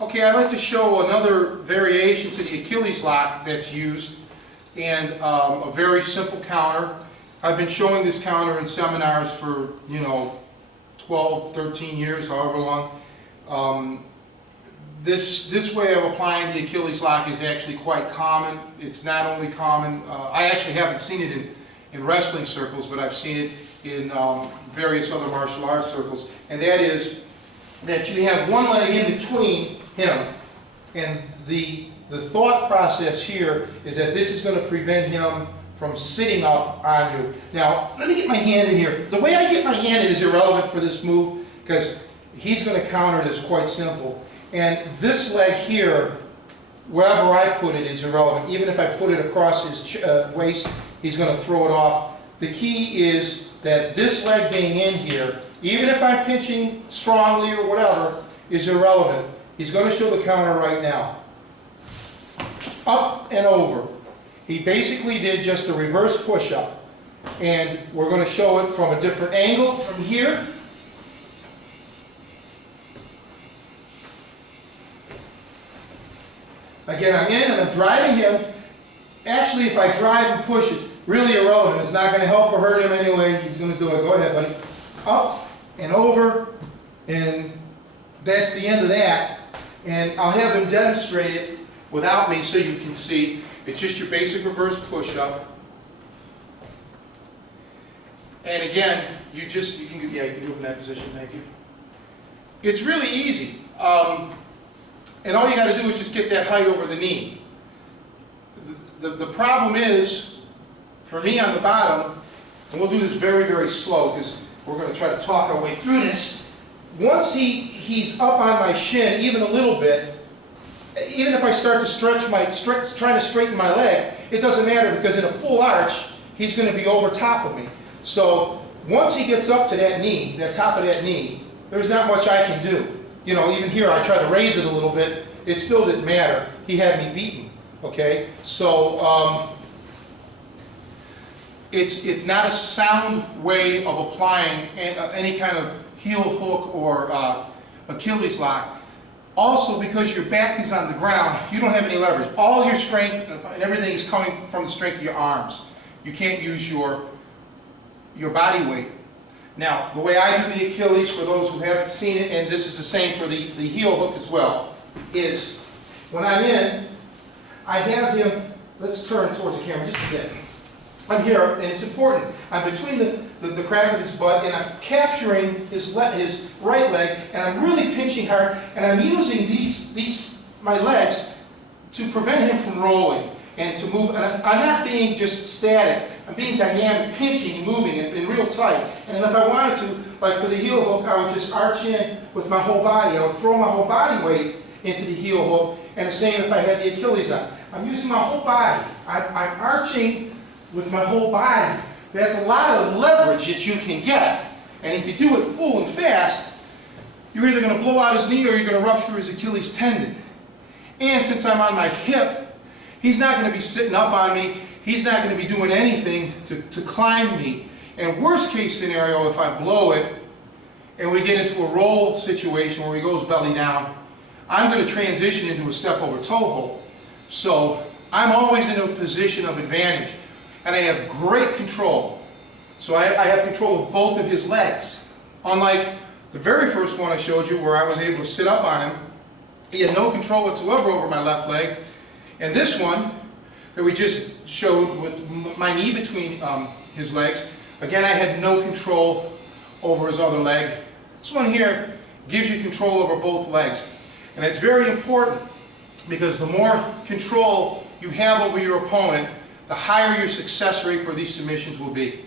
Okay, I'd like to show another variation to the Achilles lock that's used, and a very simple counter. I've been showing this counter in seminars for, 12, 13 years, however long. This way of applying the Achilles lock is actually quite common. It's not only common, I actually haven't seen it in wrestling circles, but I've seen it in various other martial arts circles. And that is that you have one leg in between him, and the thought process here is that this is going to prevent him from sitting up on you. Now, let me get my hand in here. The way I get my hand in is irrelevant for this move, because he's going to counter this quite simple. And this leg here, wherever I put it, is irrelevant. Even if I put it across his waist, he's going to throw it off. The key is that this leg being in here, even if I'm pinching strongly or whatever, is irrelevant. He's going to show the counter right now. Up and over. He basically did just a reverse push-up. And we're going to show it from a different angle from here. Again, I'm in and I'm driving him. Actually, if I drive and push, it's really irrelevant. It's not going to help or hurt him anyway. He's going to do it. Go ahead, buddy. Up and over. And that's the end of that. And I'll have him demonstrate it without me so you can see. It's just your basic reverse push-up. And again, you can do it in that position, thank you. It's really easy. And all you got to do is just get that height over the knee. The problem is, for me on the bottom, and we'll do this very, very slow because we're going to try to talk our way through this. Once he's up on my shin, even a little bit, even if I start to trying to straighten my leg, it doesn't matter because in a full arch, he's going to be over top of me. So once he gets up to that knee, that top of that knee, there's not much I can do. Even here, I try to raise it a little bit. It still didn't matter. He had me beaten. Okay, so it's not a sound way of applying any kind of heel hook or Achilles lock. Also, because your back is on the ground, you don't have any leverage. All your strength and everything is coming from the strength of your arms. You can't use your body weight. Now, the way I do the Achilles, for those who haven't seen it, and this is the same for the heel hook as well, is when I'm in, I have him, let's turn towards the camera just a bit. I'm here, and it's important. I'm between the crack of his butt, and I'm capturing his right leg, and I'm really pinching hard, and I'm using my legs to prevent him from rolling and to move. And I'm not being just static. I'm being dynamic, pinching and moving and real tight. And if I wanted to, like for the heel hook, I would just arch in with my whole body. I would throw my whole body weight into the heel hook, and the same if I had the Achilles on. I'm using my whole body. I'm arching with my whole body. That's a lot of leverage that you can get. And if you do it full and fast, you're either going to blow out his knee or you're going to rupture his Achilles tendon. And since I'm on my hip, he's not going to be sitting up on me. He's not going to be doing anything to climb me. And worst case scenario, if I blow it and we get into a roll situation where he goes belly down, I'm going to transition into a step over toe hold. So I'm always in a position of advantage. And I have great control. So I have control of both of his legs. Unlike the very first one I showed you where I was able to sit up on him, he had no control whatsoever over my left leg. And this one that we just showed with my knee between his legs, again I had no control over his other leg. This one here gives you control over both legs. And it's very important because the more control you have over your opponent, the higher your success rate for these submissions will be.